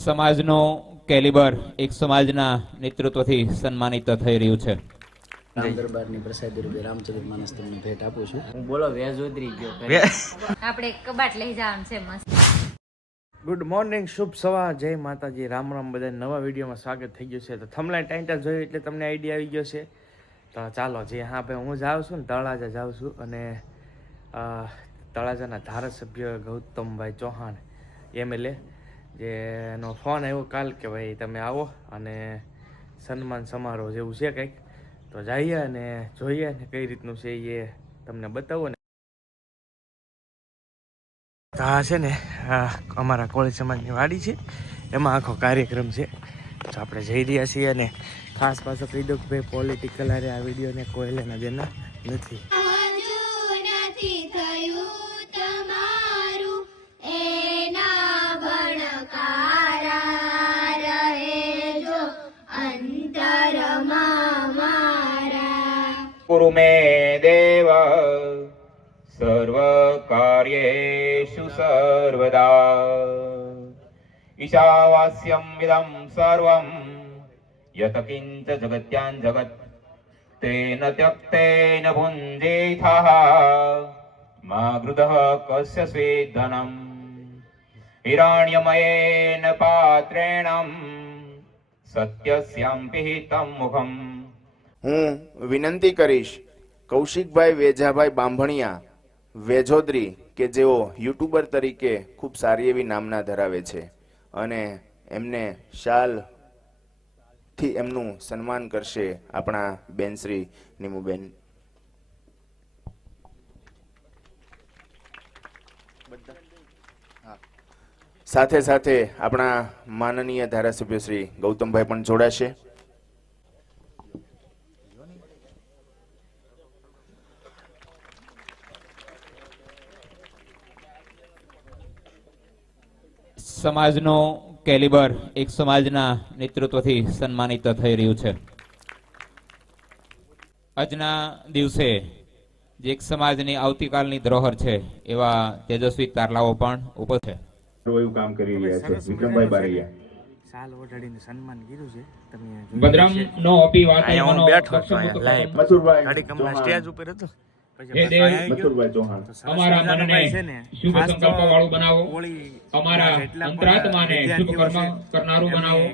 સમાજનો કેલિબર એક સમાજના નેતૃત્વથી સન્માનિત થઈ રહ્યું છે. રામ દરબારની પ્રસાદી રૂપે રામચરિતમાનસ તમને ભેટ આપું છું. હું બોલો વેજ ઉતરી ગયો. આપણે કબાટ લઈ જવાનું છે મસ્ત. ગુડ મોર્નિંગ, શુભ સવાર, જય માતાજી, રામ રામ. બધા નવા વિડીયોમાં સ્વાગત થઈ ગયું છે. તો થંબનેલ ટાઈટલ જોયું એટલે તમને આઈડિયા આવી ગયો છે. તો ચાલો, જે હા ભાઈ હું જાઉં છું ને તળાજા જાઉં છું, અને તળાજાના ધારાસભ્ય ગૌતમભાઈ ચૌહાણ MLA જેનો ફોન આવ્યો કાલ કે ભાઈ તમે આવો અને સન્માન સમારોહ જેવું છે કંઈક, તો જઈએ અને જોઈએ ને કઈ રીતનું છે એ તમને બતાવો ને. આ છે ને અમારા કોળી સમાજની વાડી છે, એમાં આખો કાર્યક્રમ છે. તો આપણે જઈ રહ્યા છીએ, અને ખાસ પાછો કહી દઉં કે ભાઈ પોલિટિકલ આરે આ વિડીયોને કોઈ લેના દેના નથી. કુરુ મે દેવ સર્વ કાર્યેષુ સર્વદા ઈશાવાસ્યમ વિદમ સર્વમ યત કિંચ જગત્યાન જગત તેન ત્યક્તેન ભુંજેથઃ મા ગૃધઃ કસ્ય સ્વેદનમ હિરણ્યમયેન પાત્રેણમ સત્યસ્યં પિહિતમ મુખમ. હું વિનંતી કરીશ કૌશિકભાઈ વેજાભાઈ બાંભણિયા વેજોદરી કે જેઓ યુટ્યુબર તરીકે ખૂબ સારી એવી નામના ધરાવે છે, અને એમને શાલથી એમનું સન્માન કરશે આપણા બેન શ્રી નીમુબેન. સાથે સાથે આપણા માનનીય ધારાસભ્ય શ્રી ગૌતમભાઈ પણ જોડાશે. સમાજનો કેલિબર એક સમાજના નેતૃત્વથી સન્માનિત થઈ રહ્યું છે. આજના દિવસે જે એક સમાજની આવતીકાલની ધરોહર છે એવા તેજસ્વી તારલાઓ પણ ઉપસ્થિત છે. એવું કામ કરી રહ્યા છે વિક્રમભાઈ બારૈયા. શાલ ઓઢાડીને સન્માન કર્યું છે. તમે ભદ્રમ નો અપી વાતયમનો બેઠો હતો અહીંયા લાઈવ મથુરભાઈ ગાડી કમના સ્ટેજ ઉપર હતો. હે દેવ મથુરભાઈ ચૌહાણ અમારા મનને શુભ સંકલ્પ વાળું બનાવો, અમારા અંતરાત્માને શુભ કર્મ કરનારું બનાવો,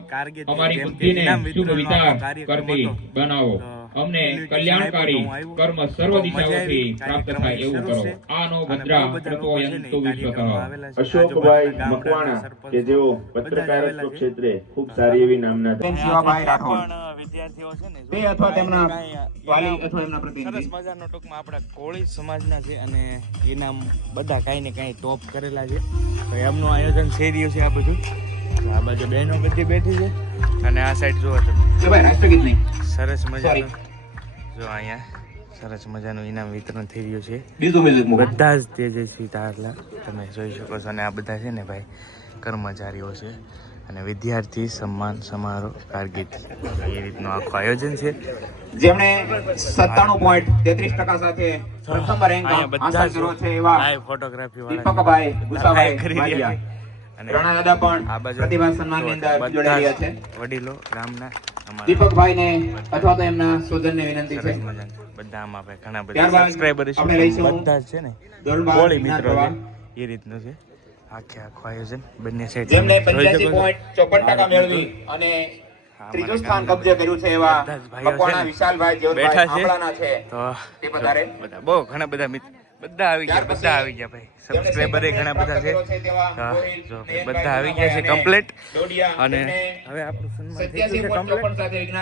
અમારી બુદ્ધિને શુભ વિચાર કરતી બનાવો, અમને કલ્યાણકારી કર્મ સર્વ દિશાઓથી પ્રાપ્ત થાય એવું કરો. આનો ભદ્રા પ્રતોયંતુ વિશ્વતઃ. અશોકભાઈ મકવાણા કે જેઓ પત્રકારત્વ ક્ષેત્રે ખૂબ સારી એવી નામના વિદ્યાર્થીઓ છે ને તે અથવા તેમના વાલી અથવા એમના પ્રતિનિધિ સરસ મજાનો ટૂંકમાં આપણા કોળી સમાજના છે, અને ઇનામ બધા કાંઈ ને કાંઈ ટોપ કરેલા છે. તો એમનું આયોજન થઈ રહ્યું છે. આ બધું આ બાજુ બહેનો બધી બેઠી છે, અને આ સાઈડ જુઓ તમે સરસ મજાનું જો અહીંયા સરસ મજાનું ઇનામ વિતરણ થઈ રહ્યું છે. બધા જ તેજસ્વી તારલા તમે જોઈ શકો છો, અને આ બધા છે ને ભાઈ કર્મચારીઓ છે, અને વિદ્યાર્થી સન્માન સમારોહ કારકિર્દી એ રીતનું આખું આયોજન છે. જેમણે 97.33% સાથે પ્રથમ રેન્ક હાંસલ કર્યો છે એવા ફોટોગ્રાફી દીપકભાઈ ગુસાભાઈ કરી રહ્યા છે, અને રણા દાદા પણ આ બાજુ પ્રતિભા સન્માનની અંદર જોડાઈ રહ્યા છે. વડીલો ગામના અમારા દીપકભાઈને અથવા તો એમના સ્વજનને વિનંતી છે. સરસ મજાના બધા આમાં ભાઈ ઘણા બધા ત્યારબાદ સબસ્ક્રાઇબર છે, આપણે લઈશું બધા જ છે ને ધોરણ બાર કોળી મિત્રો છે. વિધાનસભા. એ રીતનું છે આખે આખું આયોજન. બંને સાઈડ જેમને 85.54% મેળવી અને ત્રીજું સ્થાન કબજે કર્યું છે એવા બધા જ ભાઈઓ છે મકવાણા ને વિશાલભાઈ બેઠા જેવતભાઈ છે. આંબળાના છે. તો તે પધારે. બધા બહુ ઘણા બધા બધા આવી ગયા, બધા આવી ગયા ભાઈ. સબસ્ક્રાઇબર ઘણા બધા છે. તો જો બધા આવી ગયા છે કમ્પ્લીટ, અને હવે આપણું સન્માન થઈ ગયું છે કમ્પ્લીટ.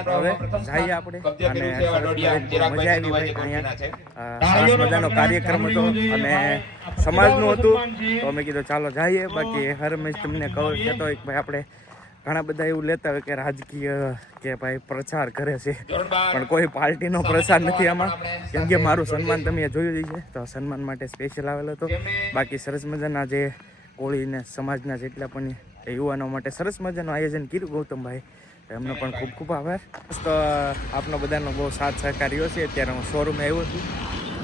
હવે જઈએ આપણે, અને મજા આવી ભાઈ. અહીંયા સરસ મજાનો કાર્યક્રમ હતો, અને સમાજનું હતું. તો અમે કીધું ચાલો જઈએ. બાકી હર હંમેશ તમને કહેતો હોય કે ભાઈ આપણે ઘણા બધા એવું લેતા હોય કે રાજકીય કે ભાઈ પ્રચાર કરે છે, પણ કોઈ પાર્ટીનો પ્રચાર નથી આમાં. કેમ કે મારું સન્માન તમે જોયું જ છે, તો સન્માન માટે સ્પેશિયલ આવેલો હતો. બાકી સરસ મજાના જે કોળીને સમાજના જેટલા પણ યુવાનો માટે સરસ મજાનું આયોજન કર્યું ગૌતમભાઈ, એમનો પણ ખૂબ ખૂબ આભાર. તો આપનો બધાનો બહુ સાથ સહકાર રહ્યો છે. અત્યારે હું શોરૂમે આવ્યો છું,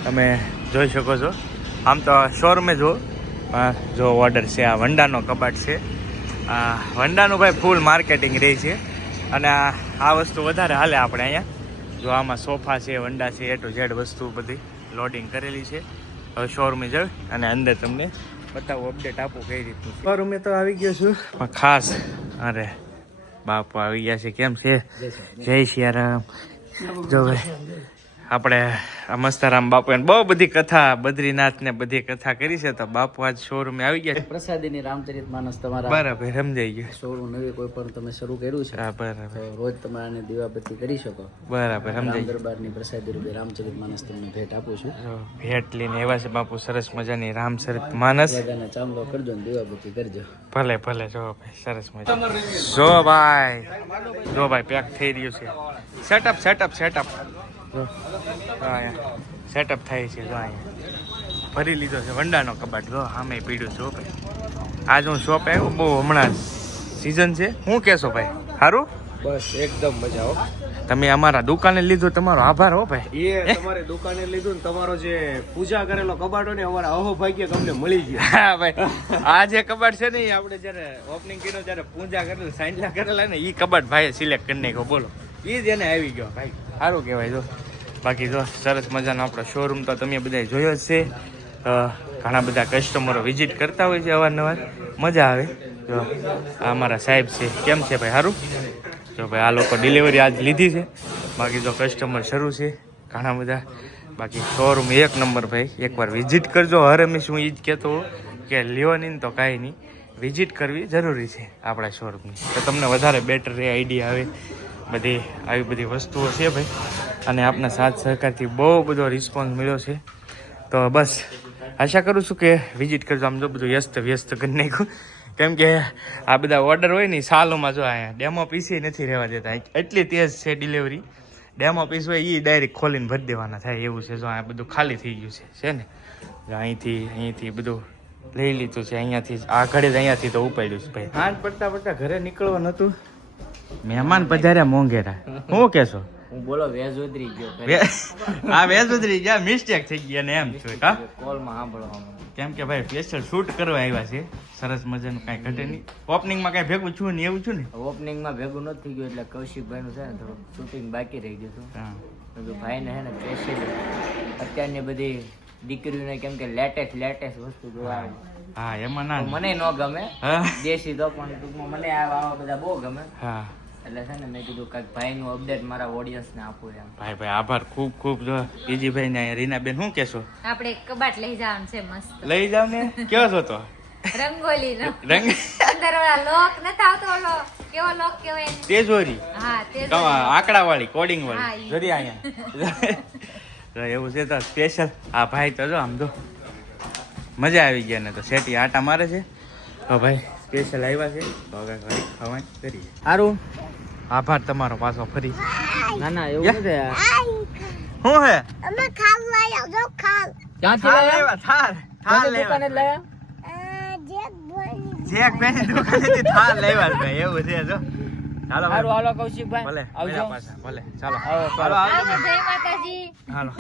તમે જોઈ શકો છો. આમ તો શોરૂમે જો ઓર્ડર છે, આ વંડાનો કબાટ છે, વંડાનું ભાઈ ફૂલ માર્કેટિંગ રહી છે અને આ વસ્તુ વધારે હાલે આપણે અહીંયા. જો આમાં સોફા છે, વંડા છે, A to Z વસ્તુ બધી લોડિંગ કરેલી છે. હવે શોરૂમે જાવ અને અંદર તમને બતાવું, અપડેટ આપું કઈ રીતનું. શોરૂમે તો આવી ગયો છું પણ ખાસ અરે બાપુ આવી ગયા છે. કેમ છે? જય સિયારામ. જો ભાઈ આપણે આ મસ્તારામ બાપુ બહુ બધી કથા, બદ્રીનાથ ને બધી કથા કરી છે, તો બાપુ આજ શોરૂમે આવી ગયા. પ્રસાદીની રામચરિત માનસ તમારા બરાબર સમજાઈ ગયું. શોરૂમ નવી કોઈ પણ તમે શરૂ કર્યું છે હા બરાબર, તો રોજ તમે આને દીવાબત્તી કરી શકો. બરાબર સમજાઈ રામ ગયું. દરબારની પ્રસાદી રૂપે રામચરિત માનસ તમને ભેટ આપું છું. જો ભેટ લઈને એવા છે બાપુ સરસ મજાની રામચરિત માનસ. બધાને ચાંદલો કરજો ને દીવાબત્તી કરજો. ભલે ભલે. જો ભાઈ સરસ મજા. જો ભાઈ, જો ભાઈ પેક થઈ રહ્યું છે. Setup setup setup. જો અહીંયા સેટઅપ થાય છે. જો અહીંયા ભરી લીધો છે વંડાનો કબાટ. જો સામે પીડ્યું છે ભાઈ. આજ હું શોપ આવ્યો, બહુ હમણાં સિઝન છે. શું કહેશો ભાઈ? સારું? બસ એકદમ મજા હો. તમે અમારા દુકાને લીધું, તમારો આભાર હો ભાઈ. એ તમારી દુકાને લીધું ને તમારો જે પૂજા કરેલો કબાટ હોય ને અમારા અહોભાગ્ય તમને મળી ગયો. હા ભાઈ, આ જે કબાટ છે ને એ આપણે જયારે ઓપનિંગ કર્યું ત્યારે પૂજા કરેલી, સાંજલા કરેલા ને એ કબાટ ભાઈ સિલેક્ટ કરી નાખ્યો. બોલો, એ જ એને આવી ગયો ભાઈ. સારું કહેવાય. જો બાકી જો સરસ મજાનો આપણો શોરૂમ તો તમે બધા જોયો જ છે. ઘણા બધા કસ્ટમરો વિઝિટ કરતા હોય છે અવારનવાર, મજા આવે. જો આ અમારા સાહેબ છે. કેમ છે ભાઈ? સારું. જો ભાઈ આ લોકો ડિલિવરી આજ લીધી છે. બાકી જો કસ્ટમર શરૂ છે ઘણા બધા. બાકી શોરૂમ એક નંબર ભાઈ. એકવાર વિઝિટ કરજો. હર હંમેશ હું એ જ કહેતો હોઉં કે લ્યો નહીં તો કાંઈ નહીં, વિઝિટ કરવી જરૂરી છે આપણા શોરૂમની, તો તમને વધારે બેટર રહે, આઈડિયા આવે. બધી આવી બધી વસ્તુઓ છે ભાઈ. અને આપના સાથ સહકારથી બહુ બધો રિસ્પોન્સ મળ્યો છે. તો બસ આશા કરું છું કે વિઝિટ કરજો. આમ જો બધું વ્યસ્ત કરી નાખ્યું, કેમ કે આ બધા ઓર્ડર હોય ને સાલોમાં જો અહીંયા ડેમો પીસ નથી રહેવા દેતા. એટલી તેજ છે ડિલિવરી. ડેમો પીસ હોય એ ડાયરેક્ટ ખોલીને ભરી દેવાના થાય એવું છે. જો આ બધું ખાલી થઈ ગયું છે ને. અહીંથી બધું લઈ લીધું છે. અહીંયાથી આ ઘડે અહીંયાથી તો ઉપાડ્યું છે ભાઈ. હાથ પડતા ઘરે નીકળવા નતું. મહેમાન પધાર્યા મોંઘેરા. શું કહેશો? હું બોલો વેજ ઉતરી ગયો. આ વેજ ઉતરી ગયા, મિસ્ટેક થઈ ગઈ અને એમ છે કા કોલમાં સાંભળવામાં. કેમ કે ભાઈ સ્પેશિયલ શૂટ કરવા આવ્યા છે. સરસ મજાનું કાંઈ ઘટે નહીં. ઓપનિંગમાં કાંઈ ભેગું છું ને એવું છું ને. ઓપનિંગમાં ભેગું નથી થઈ ગયું એટલે કૌશિકભાઈનું છે ને થોડું શૂટિંગ બાકી રહી ગયું હતું. હા બધું ભાઈને હે ને સ્પેશિયલ અત્યારની બધી દીકરીઓને કેમ કે લેટેસ્ટ વસ્તુ જોવા આવે. હા એમાં ના મને ન ગમે હા દેશી તો પણ ટૂંકમાં મને આવા બધા બહુ ગમે. હા એટલે છે ને મેં કીધું કાંઈક ભાઈનું અપડેટ મારા ઓડિયન્સને આપું એમ. ભાઈ આભાર ખૂબ ખૂબ. જો બીજી ભાઈ ને રીનાબેન શું કહેશો? આપણે એક કબાટ લઈ જવાનું છે મસ્ત. લઈ જાવ ને. કેવો છો તો? રંગોલી નો રંગ અંદર વાળા લોક નથી આવતો, ઓલો કેવો લોક કહેવાય એને? તેજોરી. હા તે આંકડા વાળી, કોડિંગ હા, વાળી. ઈ. જોરી અહીંયા તો એવું છે. તો સ્પેશિયલ આ ભાઈ તો જો આમ તો મજા આવી ગયા ને. તો શેટી આટા મારે છે. તો ભાઈ સ્પેશિયલ આવ્યા છે તો હવે ઘરે ખાવાનું કરીએ. સારું, આભાર તમારો પાછો ફરી. ના એવું નથી. શું હે? અમે ખાલ લાયા જો ખાલ ક્યાંથી લાવ્યા? થાળ દુકાને જ લાવ્યા? જેક ભાઈ દુકાનેથી થાળ લેવા ભાઈ. એવું છે. જો હાલો સારું હાલો કૌશિકભાઈ ભલે આવજો. પાછા ભલે. ચાલો આવો, હાલો હાલો, જય માતાજી. હાલો.